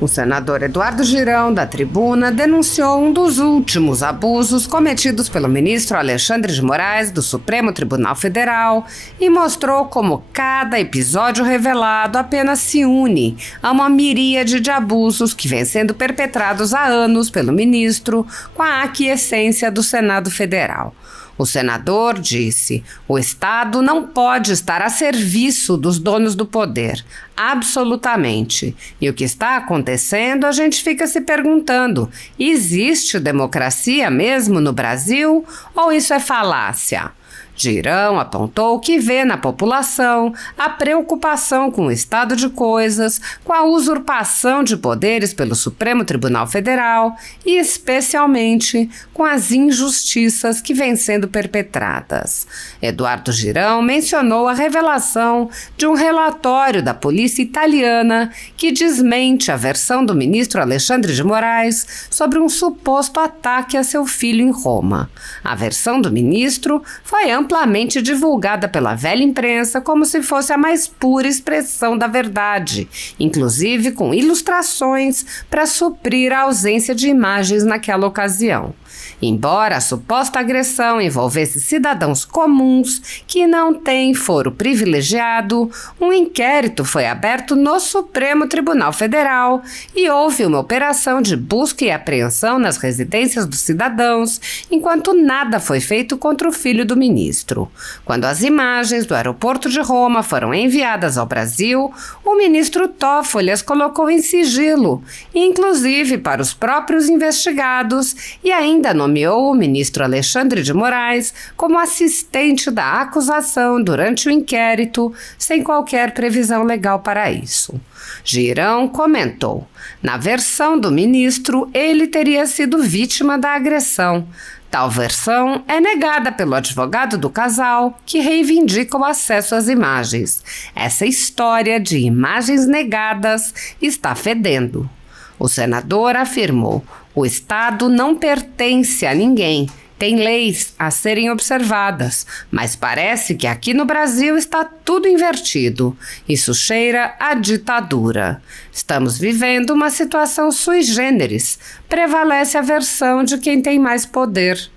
O senador Eduardo Girão, da Tribuna, denunciou um dos últimos abusos cometidos pelo ministro Alexandre de Moraes, do Supremo Tribunal Federal, e mostrou como cada episódio revelado apenas se une a uma miríade de abusos que vem sendo perpetrados há anos pelo ministro, com a aquiescência do Senado Federal. O senador disse: o Estado não pode estar a serviço dos donos do poder, absolutamente. E o que está acontecendo, a gente fica se perguntando: existe democracia mesmo no Brasil ou isso é falácia? Girão apontou que vê na população a preocupação com o estado de coisas, com a usurpação de poderes pelo Supremo Tribunal Federal e, especialmente, com as injustiças que vêm sendo perpetradas. Eduardo Girão mencionou a revelação de um relatório da polícia italiana que desmente a versão do ministro Alexandre de Moraes sobre um suposto ataque a seu filho em Roma. A versão do ministro foi amplamente divulgada pela velha imprensa como se fosse a mais pura expressão da verdade, inclusive com ilustrações para suprir a ausência de imagens naquela ocasião. Embora a suposta agressão envolvesse cidadãos comuns que não têm foro privilegiado, um inquérito foi aberto no Supremo Tribunal Federal e houve uma operação de busca e apreensão nas residências dos cidadãos, enquanto nada foi feito contra o filho do ministro. Quando as imagens do aeroporto de Roma foram enviadas ao Brasil, o ministro Toffoli as colocou em sigilo, inclusive para os próprios investigados, e ainda nomeou o ministro Alexandre de Moraes como assistente da acusação durante o inquérito, sem qualquer previsão legal para isso. Girão comentou: na versão do ministro, ele teria sido vítima da agressão. Tal versão é negada pelo advogado do casal, que reivindica o acesso às imagens. Essa história de imagens negadas está fedendo. O senador afirmou: o Estado não pertence a ninguém, tem leis a serem observadas, mas parece que aqui no Brasil está tudo invertido. Isso cheira a ditadura. Estamos vivendo uma situação sui generis. Prevalece a versão de quem tem mais poder.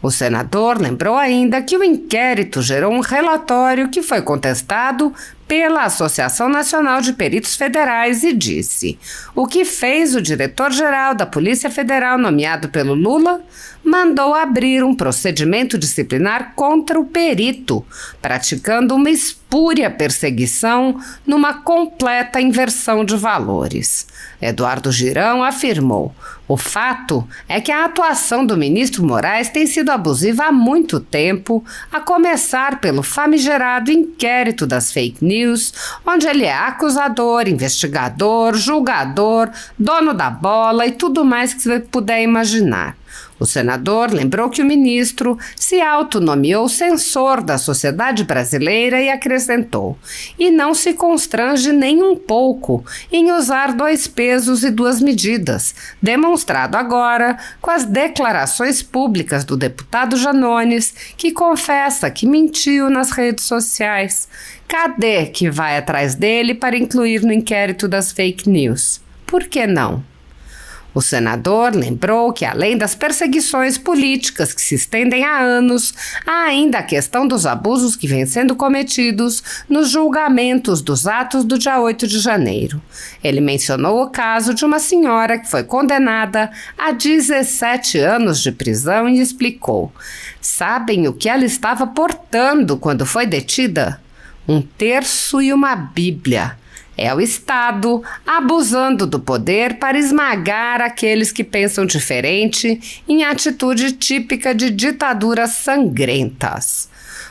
O senador lembrou ainda que o inquérito gerou um relatório que foi contestado pela Associação Nacional de Peritos Federais e disse: o que fez o diretor-geral da Polícia Federal nomeado pelo Lula mandou abrir um procedimento disciplinar contra o perito, praticando uma espúria perseguição numa completa inversão de valores. Eduardo Girão afirmou: o fato é que a atuação do ministro Moraes tem sido abusiva há muito tempo, a começar pelo famigerado inquérito das fake news, onde ele é acusador, investigador, julgador, dono da bola e tudo mais que você puder imaginar. O senador lembrou que o ministro se autonomeou censor da sociedade brasileira e acrescentou: e não se constrange nem um pouco em usar 2 pesos e 2 medidas, demonstrado agora com as declarações públicas do deputado Janones, que confessa que mentiu nas redes sociais. Cadê que vai atrás dele para incluir no inquérito das fake news? Por que não? O senador lembrou que, além das perseguições políticas que se estendem há anos, há ainda a questão dos abusos que vêm sendo cometidos nos julgamentos dos atos do dia 8 de janeiro. Ele mencionou o caso de uma senhora que foi condenada a 17 anos de prisão e explicou: sabem o que ela estava portando quando foi detida? Um terço e uma Bíblia. É o Estado abusando do poder para esmagar aqueles que pensam diferente em atitude típica de ditaduras sangrentas.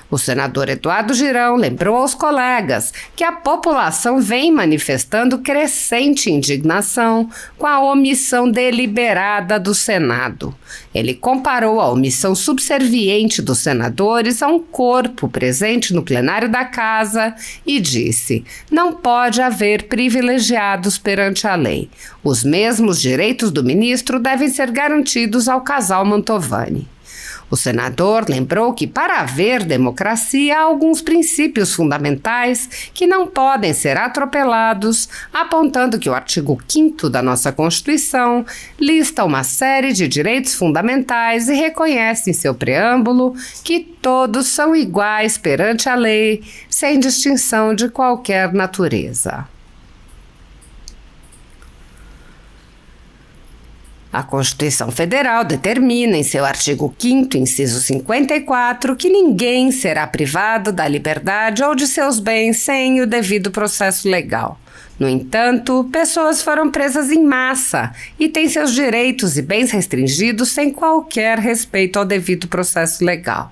O senador Eduardo Girão lembrou aos colegas que a população vem manifestando crescente indignação com a omissão deliberada do Senado. Ele comparou a omissão subserviente dos senadores a um corpo presente no plenário da Casa e disse: não pode haver privilegiados perante a lei. Os mesmos direitos do ministro devem ser garantidos ao casal Mantovani. O senador lembrou que, para haver democracia, há alguns princípios fundamentais que não podem ser atropelados, apontando que o artigo 5º da nossa Constituição lista uma série de direitos fundamentais e reconhece em seu preâmbulo que todos são iguais perante a lei, sem distinção de qualquer natureza. A Constituição Federal determina em seu artigo 5º, inciso 54, que ninguém será privado da liberdade ou de seus bens sem o devido processo legal. No entanto, pessoas foram presas em massa e têm seus direitos e bens restringidos sem qualquer respeito ao devido processo legal.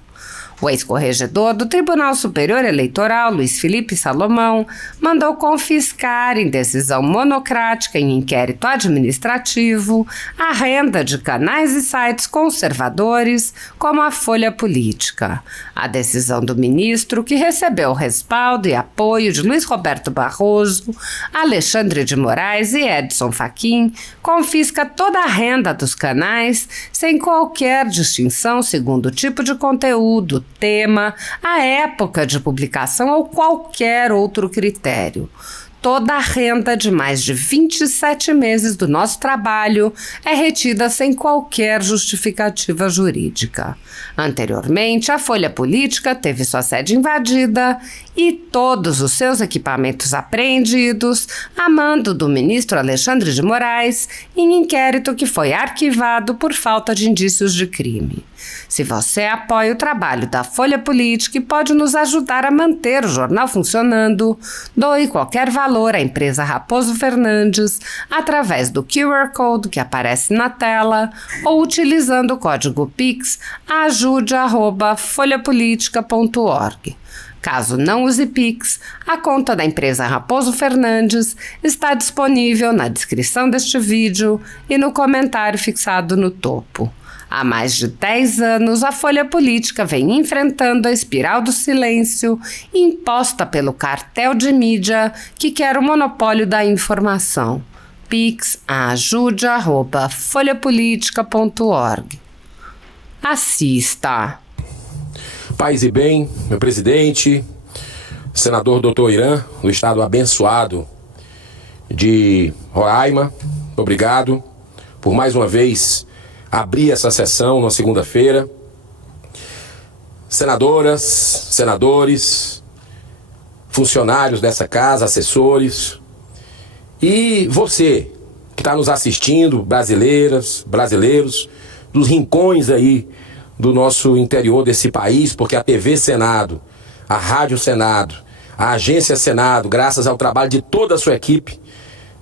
O ex-corregedor do Tribunal Superior Eleitoral, Luiz Felipe Salomão, mandou confiscar, em decisão monocrática em inquérito administrativo, a renda de canais e sites conservadores, como a Folha Política. A decisão do ministro, que recebeu o respaldo e apoio de Luiz Roberto Barroso, Alexandre de Moraes e Edson Fachin, confisca toda a renda dos canais, sem qualquer distinção segundo o tipo de conteúdo, tema, a época de publicação ou qualquer outro critério. Toda a renda de mais de 27 meses do nosso trabalho é retida sem qualquer justificativa jurídica. Anteriormente, a Folha Política teve sua sede invadida e todos os seus equipamentos apreendidos a mando do ministro Alexandre de Moraes em inquérito que foi arquivado por falta de indícios de crime. Se você apoia o trabalho da Folha Política e pode nos ajudar a manter o jornal funcionando, doe qualquer valor à empresa Raposo Fernandes através do QR Code que aparece na tela ou utilizando o código PIX ajude@folhapolitica.org. Caso não use Pix, a conta da empresa Raposo Fernandes está disponível na descrição deste vídeo e no comentário fixado no topo. Há mais de 10 anos, a Folha Política vem enfrentando a espiral do silêncio imposta pelo cartel de mídia que quer o monopólio da informação. Pix ajude@folhapolitica.org. Assista. Paz e bem, meu presidente, senador Dr. Irã, do estado abençoado de Roraima, obrigado por mais uma vez abrir essa sessão na segunda-feira. Senadoras, senadores, funcionários dessa casa, assessores e você que está nos assistindo, brasileiras, brasileiros, dos rincões aí do nosso interior desse país, porque a TV Senado, a Rádio Senado, a Agência Senado, graças ao trabalho de toda a sua equipe,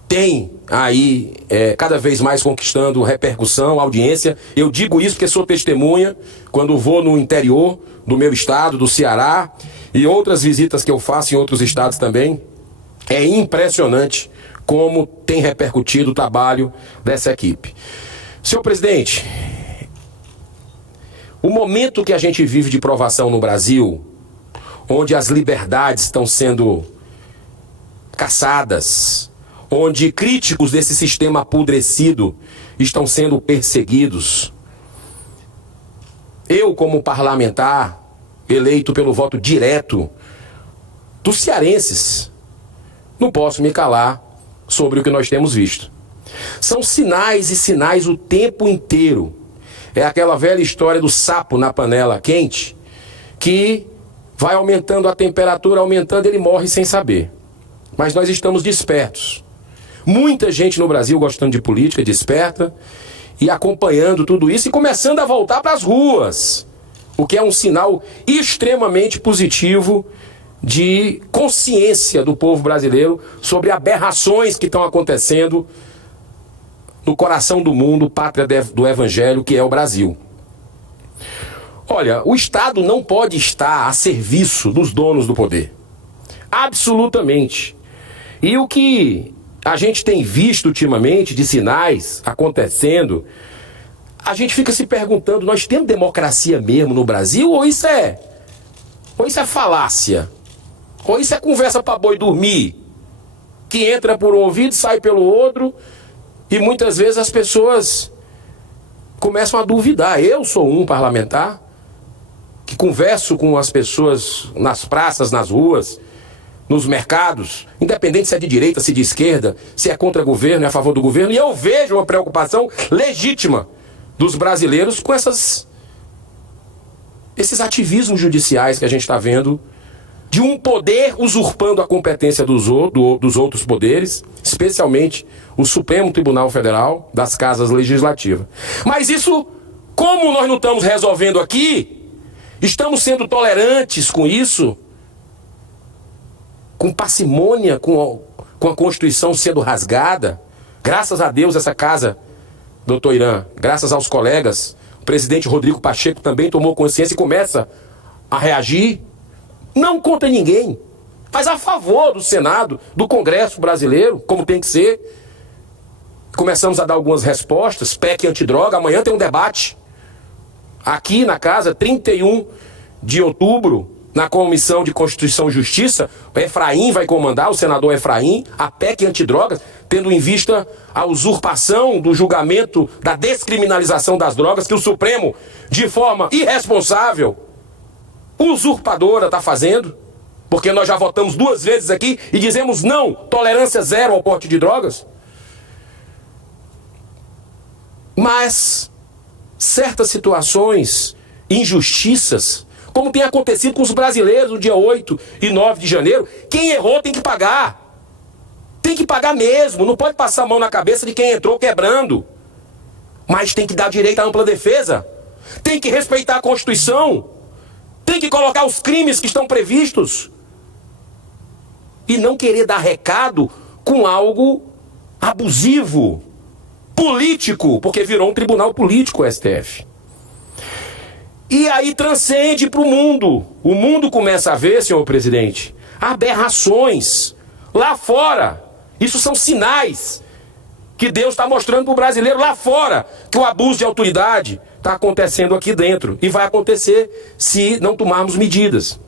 tem aí cada vez mais conquistando repercussão, audiência. Eu digo isso porque sou testemunha quando vou no interior do meu estado, do Ceará, e outras visitas que eu faço em outros estados também. É impressionante como tem repercutido o trabalho dessa equipe. Senhor presidente, o momento que a gente vive de provação no Brasil, onde as liberdades estão sendo caçadas, onde críticos desse sistema apodrecido estão sendo perseguidos, eu, como parlamentar, eleito pelo voto direto dos cearenses, não posso me calar sobre o que nós temos visto. São sinais e sinais o tempo inteiro. É aquela velha história do sapo na panela quente, que vai aumentando a temperatura, aumentando, ele morre sem saber. Mas nós estamos despertos. Muita gente no Brasil gostando de política, desperta, e acompanhando tudo isso e começando a voltar para as ruas, o que é um sinal extremamente positivo de consciência do povo brasileiro sobre aberrações que estão acontecendo no coração do mundo, pátria do Evangelho, que é o Brasil. Olha, o Estado não pode estar a serviço dos donos do poder. Absolutamente. E o que a gente tem visto ultimamente de sinais acontecendo, a gente fica se perguntando, nós temos democracia mesmo no Brasil ou isso é falácia? Ou isso é conversa para boi dormir? Que entra por um ouvido, sai pelo outro. E muitas vezes as pessoas começam a duvidar. Eu sou um parlamentar que converso com as pessoas nas praças, nas ruas, nos mercados, independente se é de direita, se é de esquerda, se é contra o governo, é a favor do governo, e eu vejo uma preocupação legítima dos brasileiros com esses ativismos judiciais que a gente está vendo, de um poder usurpando a competência dos outros poderes, especialmente o Supremo Tribunal Federal, das casas legislativas. Mas isso, como nós não estamos resolvendo aqui, estamos sendo tolerantes com isso, com parcimônia, com a Constituição sendo rasgada. Graças a Deus essa casa, doutor Irã, graças aos colegas, o presidente Rodrigo Pacheco também tomou consciência e começa a reagir, não contra ninguém, mas a favor do Senado, do Congresso brasileiro, como tem que ser. Começamos a dar algumas respostas, PEC antidroga, amanhã tem um debate aqui na casa, 31 de outubro, na Comissão de Constituição e Justiça, o Efraim vai comandar, o senador Efraim, a PEC antidrogas, tendo em vista a usurpação do julgamento da descriminalização das drogas, que o Supremo, de forma irresponsável, usurpadora, está fazendo, porque nós já votamos 2 vezes aqui e dizemos não, tolerância zero ao porte de drogas. Mas certas situações, injustiças, como tem acontecido com os brasileiros no dia 8 e 9 de janeiro, quem errou tem que pagar. Tem que pagar mesmo, não pode passar a mão na cabeça de quem entrou quebrando. Mas tem que dar direito à ampla defesa. Tem que respeitar a Constituição. Tem que colocar os crimes que estão previstos. E não querer dar recado com algo abusivo, político, porque virou um tribunal político o STF. E aí transcende para o mundo. O mundo começa a ver, senhor presidente, aberrações lá fora. Isso são sinais que Deus está mostrando para o brasileiro lá fora, que o abuso de autoridade está acontecendo aqui dentro. E vai acontecer se não tomarmos medidas.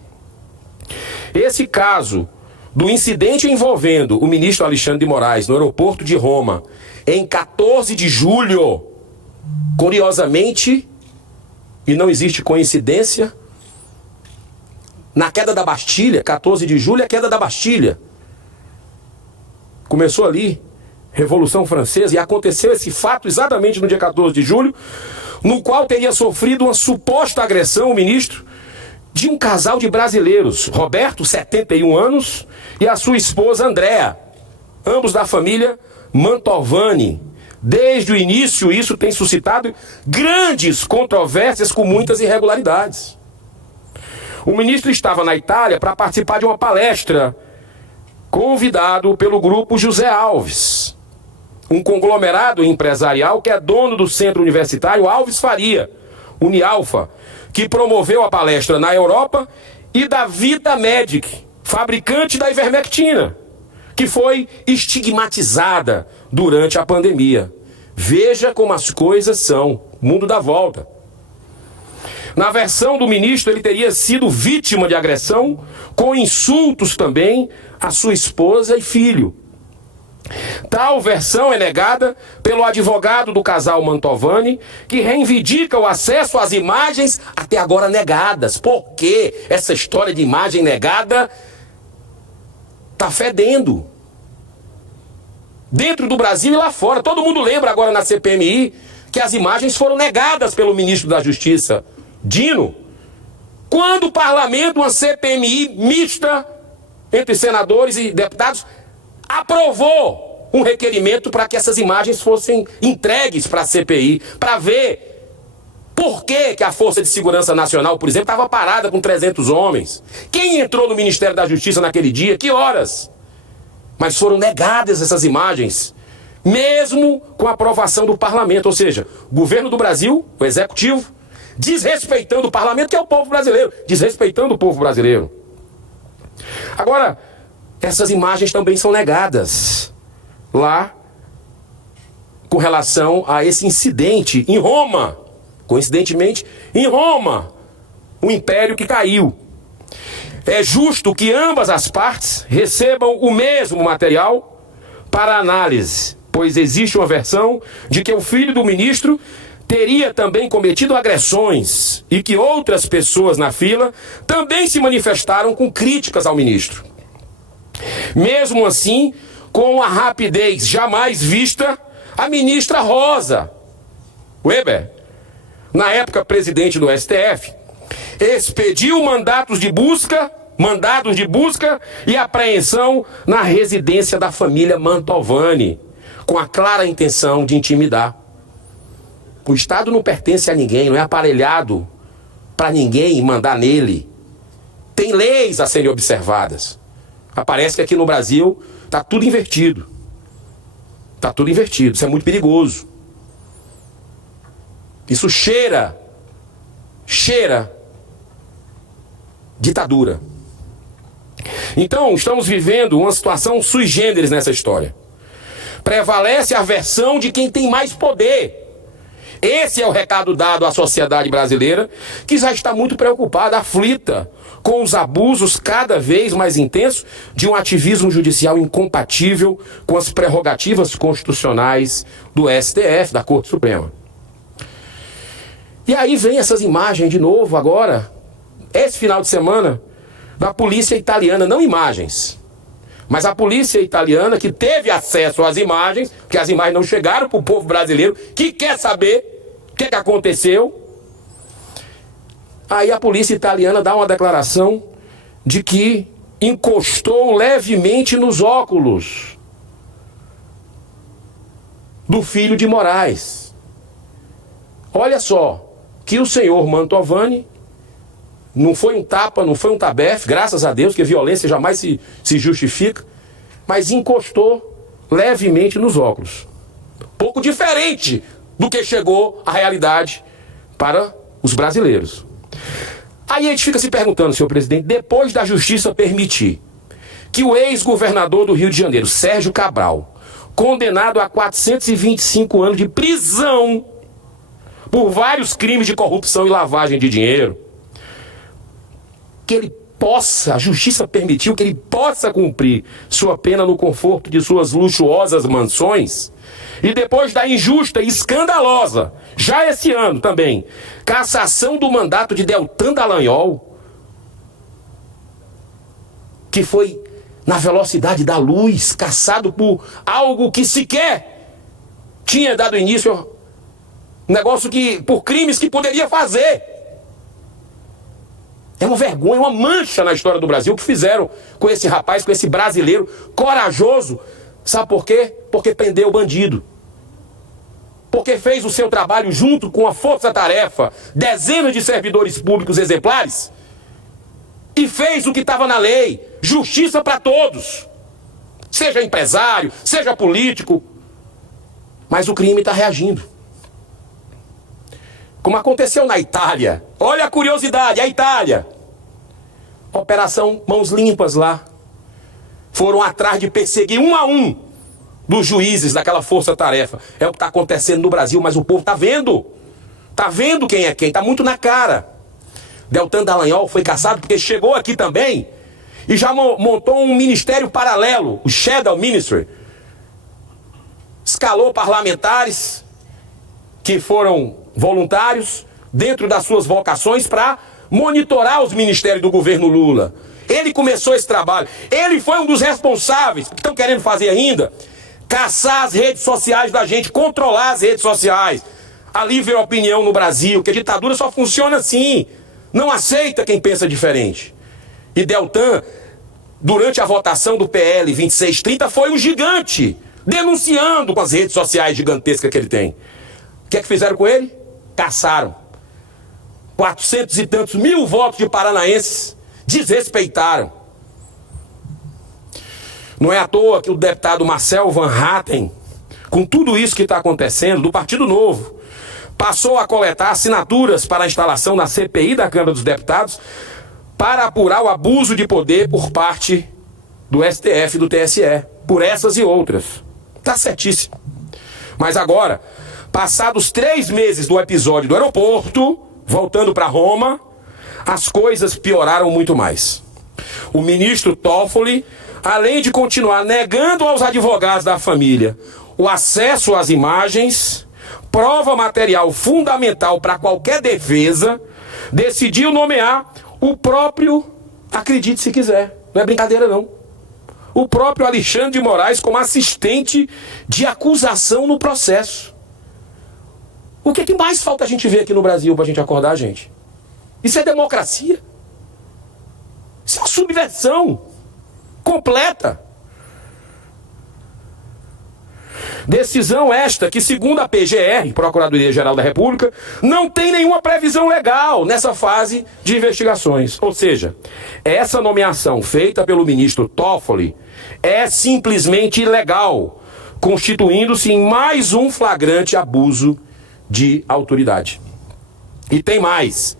Esse caso do incidente envolvendo o ministro Alexandre de Moraes no aeroporto de Roma, em 14 de julho, curiosamente, e não existe coincidência, na queda da Bastilha, 14 de julho é a queda da Bastilha. Começou ali, Revolução Francesa, e aconteceu esse fato exatamente no dia 14 de julho, no qual teria sofrido uma suposta agressão, o ministro, de um casal de brasileiros, Roberto, 71 anos, e a sua esposa, Andréa, ambos da família Mantovani. Desde o início, isso tem suscitado grandes controvérsias com muitas irregularidades. O ministro estava na Itália para participar de uma palestra, convidado pelo grupo José Alves, um conglomerado empresarial que é dono do centro universitário Alves Faria, Unialfa, que promoveu a palestra na Europa, e da Vitamedic, fabricante da ivermectina, que foi estigmatizada durante a pandemia. Veja como as coisas são, o mundo dá volta. Na versão do ministro, ele teria sido vítima de agressão, com insultos também à sua esposa e filho. Tal versão é negada pelo advogado do casal Mantovani, que reivindica o acesso às imagens até agora negadas. Por que essa história de imagem negada está fedendo? Dentro do Brasil e lá fora. Todo mundo lembra agora na CPMI que as imagens foram negadas pelo ministro da Justiça, Dino. Quando o parlamento, uma CPMI mista entre senadores e deputados, aprovou um requerimento para que essas imagens fossem entregues para a CPI, para ver por que a Força de Segurança Nacional, por exemplo, estava parada com 300 homens. Quem entrou no Ministério da Justiça naquele dia? Que horas? Mas foram negadas essas imagens, mesmo com a aprovação do parlamento. Ou seja, o governo do Brasil, o executivo, desrespeitando o parlamento, que é o povo brasileiro, desrespeitando o povo brasileiro. Agora, essas imagens também são negadas lá com relação a esse incidente em Roma. Coincidentemente, em Roma, o império que caiu. É justo que ambas as partes recebam o mesmo material para análise, pois existe uma versão de que o filho do ministro teria também cometido agressões e que outras pessoas na fila também se manifestaram com críticas ao ministro. Mesmo assim, com a rapidez jamais vista, a ministra Rosa Weber, na época presidente do STF, expediu mandados de busca e apreensão na residência da família Mantovani, com a clara intenção de intimidar. O Estado não pertence a ninguém, não é aparelhado para ninguém mandar nele. Tem leis a serem observadas. Parece que aqui no Brasil está tudo invertido. Está tudo invertido, isso é muito perigoso. Isso cheira ditadura. Então, estamos vivendo uma situação sui generis nessa história. Prevalece a versão de quem tem mais poder. Esse é o recado dado à sociedade brasileira, que já está muito preocupada, aflita, com os abusos cada vez mais intensos de um ativismo judicial incompatível com as prerrogativas constitucionais do STF, da Corte Suprema. E aí vem essas imagens de novo agora, esse final de semana, da polícia italiana, não imagens, mas a polícia italiana que teve acesso às imagens, porque as imagens não chegaram para o povo brasileiro, que quer saber o que aconteceu. Aí a polícia italiana dá uma declaração de que encostou levemente nos óculos do filho de Moraes. Olha só, que o senhor Mantovani não foi um tapa, não foi um tabefe, graças a Deus, que a violência jamais se justifica, mas encostou levemente nos óculos. Pouco diferente do que chegou a realidade para os brasileiros. Aí a gente fica se perguntando, senhor presidente, depois da justiça permitir que o ex-governador do Rio de Janeiro, Sérgio Cabral, condenado a 425 anos de prisão por vários crimes de corrupção e lavagem de dinheiro, que ele possa, a justiça permitiu que ele possa cumprir sua pena no conforto de suas luxuosas mansões, e depois da injusta e escandalosa, já esse ano também, cassação do mandato de Deltan Dallagnol, que foi na velocidade da luz, cassado por algo que sequer tinha dado início, um negócio que, por crimes que poderia fazer. É uma vergonha, uma mancha na história do Brasil que fizeram com esse rapaz, com esse brasileiro corajoso. Sabe por quê? Porque prendeu o bandido. Porque fez o seu trabalho junto com a força-tarefa, dezenas de servidores públicos exemplares, e fez o que estava na lei, justiça para todos. Seja empresário, seja político. Mas o crime está reagindo. Como aconteceu na Itália. Olha a curiosidade, a Itália. Operação Mãos Limpas lá. Foram atrás de perseguir um a um dos juízes daquela força-tarefa. É o que está acontecendo no Brasil, mas o povo está vendo. Está vendo quem é quem, está muito na cara. Deltan Dallagnol foi cassado porque chegou aqui também e já montou um ministério paralelo, o Shadow Ministry. Escalou parlamentares que foram voluntários dentro das suas vocações para monitorar os ministérios do governo Lula. Ele começou esse trabalho. Ele foi um dos responsáveis, que estão querendo fazer ainda, caçar as redes sociais da gente, controlar as redes sociais. A livre opinião no Brasil, que a ditadura só funciona assim. Não aceita quem pensa diferente. E Deltan, durante a votação do PL 2630, foi um gigante, denunciando com as redes sociais gigantescas que ele tem. O que é que fizeram com ele? Caçaram. 400 e tantos mil votos de paranaenses desrespeitaram. Não é à toa que o deputado Marcel Van Hatten, com tudo isso que está acontecendo, do Partido Novo, passou a coletar assinaturas para a instalação na CPI da Câmara dos Deputados para apurar o abuso de poder por parte do STF e do TSE, por essas e outras. Está certíssimo. Mas agora, passados 3 meses do episódio do aeroporto, voltando para Roma, as coisas pioraram muito mais. O ministro Toffoli, além de continuar negando aos advogados da família o acesso às imagens, prova material fundamental para qualquer defesa, decidiu nomear o próprio, acredite se quiser, não é brincadeira não, o próprio Alexandre de Moraes como assistente de acusação no processo. O que mais falta a gente ver aqui no Brasil para a gente acordar, gente? Isso é democracia. Isso é uma subversão completa. Decisão esta que, segundo a PGR, Procuradoria-Geral da República, não tem nenhuma previsão legal nessa fase de investigações. Ou seja, essa nomeação feita pelo ministro Toffoli é simplesmente ilegal, constituindo-se em mais um flagrante abuso de autoridade. E tem mais.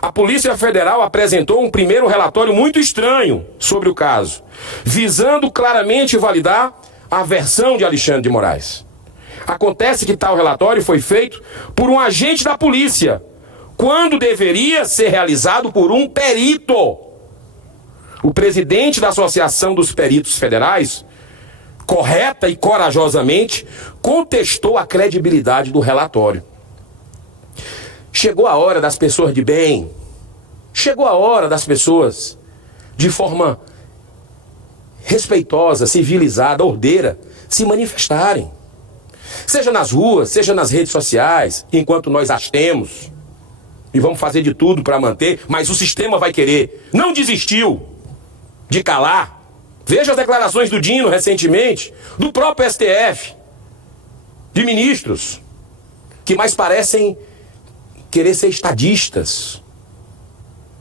A Polícia Federal apresentou um primeiro relatório muito estranho sobre o caso, visando claramente validar a versão de Alexandre de Moraes. Acontece que tal relatório foi feito por um agente da polícia, quando deveria ser realizado por um perito. O presidente da Associação dos Peritos Federais, correta e corajosamente, contestou a credibilidade do relatório. Chegou a hora das pessoas de bem, chegou a hora das pessoas, de forma respeitosa, civilizada, ordeira, se manifestarem. Seja nas ruas, seja nas redes sociais, enquanto nós as temos. E vamos fazer de tudo para manter, mas o sistema vai querer. Não desistiu de calar. Veja as declarações do Dino recentemente, do próprio STF, de ministros, que mais parecem querer ser estadistas.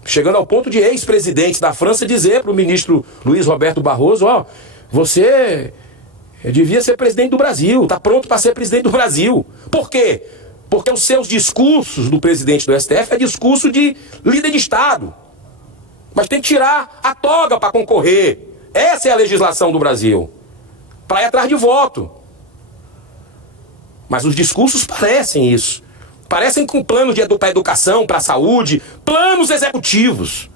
Chegando ao ponto de ex-presidentes da França dizer para o ministro Luiz Roberto Barroso, você devia ser presidente do Brasil, está pronto para ser presidente do Brasil. Por quê? Porque os seus discursos do presidente do STF é discurso de líder de Estado. Mas tem que tirar a toga para concorrer. Essa é a legislação do Brasil. Para ir atrás de voto. Mas os discursos parecem isso. Parecem com planos para a educação, para a saúde, planos executivos.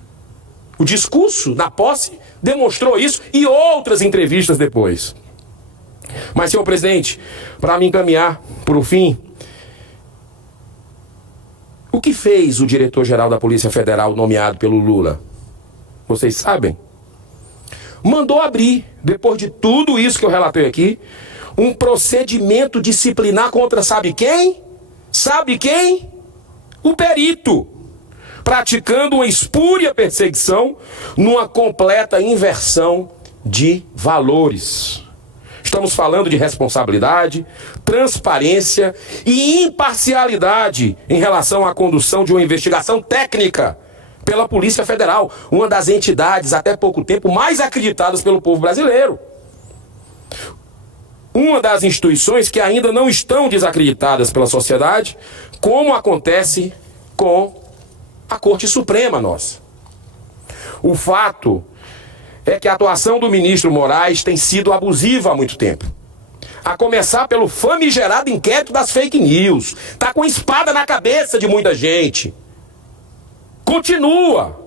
O discurso, na posse, demonstrou isso e outras entrevistas depois. Mas, senhor presidente, para me encaminhar para o fim, o que fez o diretor-geral da Polícia Federal nomeado pelo Lula? Vocês sabem? Mandou abrir, depois de tudo isso que eu relatei aqui, um procedimento disciplinar contra sabe quem? Sabe quem? O perito, praticando uma espúria perseguição numa completa inversão de valores. Estamos falando de responsabilidade, transparência e imparcialidade em relação à condução de uma investigação técnica pela Polícia Federal, uma das entidades até pouco tempo mais acreditadas pelo povo brasileiro. Uma das instituições que ainda não estão desacreditadas pela sociedade, como acontece com a Corte Suprema nossa. O fato é que a atuação do ministro Moraes tem sido abusiva há muito tempo. A começar pelo famigerado inquérito das fake news. Está com espada na cabeça de muita gente. Continua.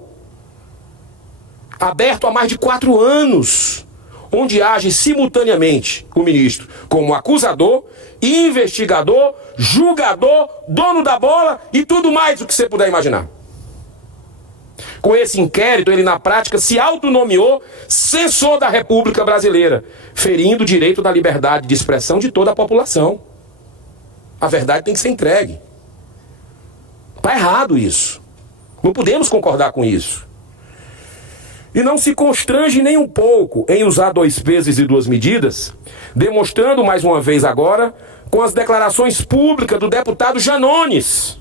Aberto há mais de 4 anos. Onde age simultaneamente o ministro como acusador, investigador, julgador, dono da bola e tudo mais o que você puder imaginar. Com esse inquérito, ele na prática se autonomeou censor da República Brasileira, ferindo o direito da liberdade de expressão de toda a população. A verdade tem que ser entregue. Está errado isso. Não podemos concordar com isso. E não se constrange nem um pouco em usar 2 pesos e 2 medidas, demonstrando mais uma vez agora com as declarações públicas do deputado Janones,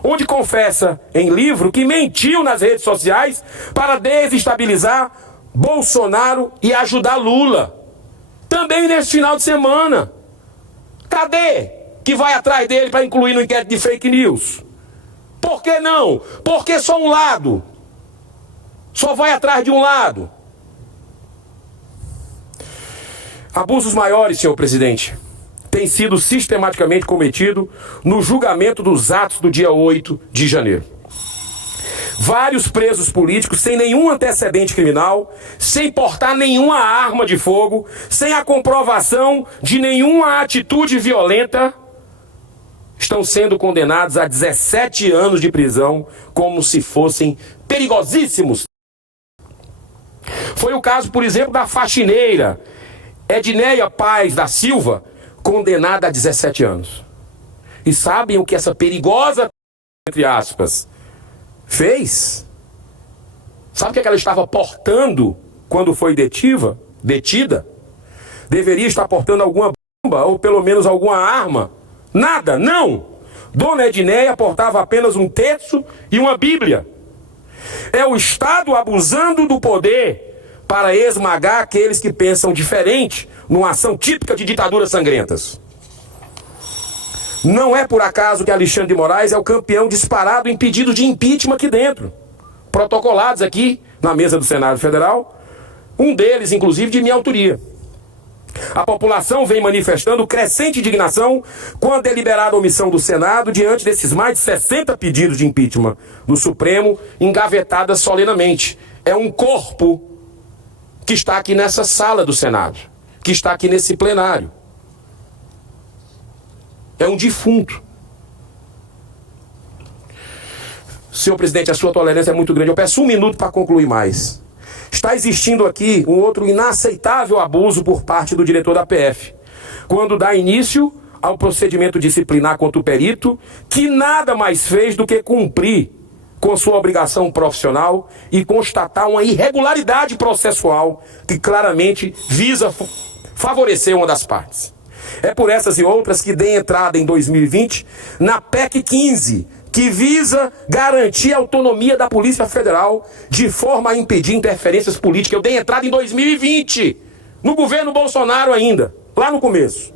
onde confessa em livro que mentiu nas redes sociais para desestabilizar Bolsonaro e ajudar Lula. Também nesse final de semana. Cadê que vai atrás dele para incluir no inquérito de fake news? Por que não? Porque só um lado. Só vai atrás de um lado. Abusos maiores, senhor presidente, têm sido sistematicamente cometidos no julgamento dos atos do dia 8 de janeiro. Vários presos políticos sem nenhum antecedente criminal, sem portar nenhuma arma de fogo, sem a comprovação de nenhuma atitude violenta, estão sendo condenados a 17 anos de prisão como se fossem perigosíssimos. Foi o caso, por exemplo, da faxineira Edneia Paz da Silva, condenada a 17 anos. E sabem o que essa perigosa, entre aspas, fez? Sabe o que ela estava portando quando foi detida? Deveria estar portando alguma bomba ou pelo menos alguma arma. Nada, não. Dona Edneia portava apenas um terço e uma Bíblia. É o Estado abusando do poder para esmagar aqueles que pensam diferente, numa ação típica de ditaduras sangrentas. Não é por acaso que Alexandre de Moraes é o campeão disparado em pedidos de impeachment aqui dentro, protocolados aqui na mesa do Senado Federal, um deles, inclusive, de minha autoria. A população vem manifestando crescente indignação com a deliberada omissão do Senado diante desses mais de 60 pedidos de impeachment do Supremo engavetadas solenemente. É um corpo que está aqui nessa sala do Senado, que está aqui nesse plenário. É um defunto. Senhor presidente, a sua tolerância é muito grande. Eu peço um minuto para concluir mais. Está existindo aqui um outro inaceitável abuso por parte do diretor da PF, quando dá início ao procedimento disciplinar contra o perito, que nada mais fez do que cumprir com sua obrigação profissional e constatar uma irregularidade processual que claramente visa favorecer uma das partes. É por essas e outras que dei entrada em 2020 na PEC 15, que visa garantir a autonomia da Polícia Federal de forma a impedir interferências políticas. Eu dei entrada em 2020, no governo Bolsonaro ainda, lá no começo.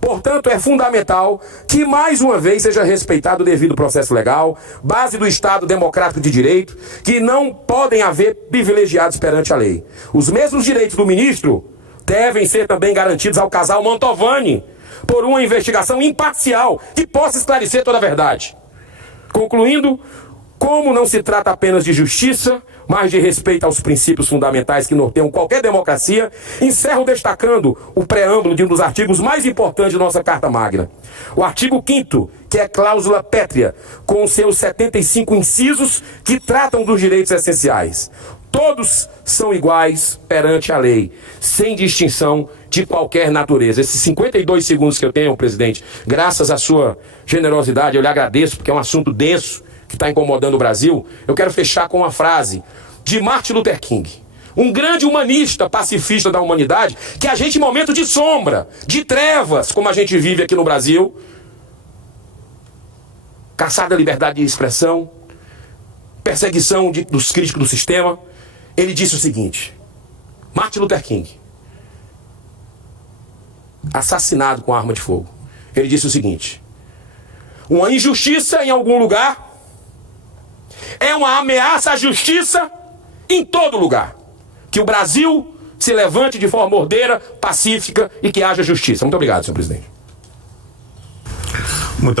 Portanto, é fundamental que, mais uma vez, seja respeitado o devido processo legal, base do Estado democrático de direito, que não podem haver privilegiados perante a lei. Os mesmos direitos do ministro devem ser também garantidos ao casal Mantovani, por uma investigação imparcial que possa esclarecer toda a verdade. Concluindo, como não se trata apenas de justiça, mas de respeito aos princípios fundamentais que norteiam qualquer democracia, encerro destacando o preâmbulo de um dos artigos mais importantes da nossa Carta Magna. O artigo 5º, que é cláusula pétrea, com seus 75 incisos que tratam dos direitos essenciais. Todos são iguais perante a lei, sem distinção de qualquer natureza. Esses 52 segundos que eu tenho, presidente, graças à sua generosidade, eu lhe agradeço, porque é um assunto denso que está incomodando o Brasil. Eu quero fechar com uma frase de Martin Luther King, um grande humanista, pacifista da humanidade, que a gente, em momento de sombra, de trevas, como a gente vive aqui no Brasil, caçada a liberdade de expressão, perseguição dos críticos do sistema, ele disse o seguinte, Martin Luther King, assassinado com arma de fogo, ele disse o seguinte: uma injustiça em algum lugar é uma ameaça à justiça em todo lugar. Que o Brasil se levante de forma ordeira, pacífica e que haja justiça. Muito obrigado, senhor presidente. Muito obrigado.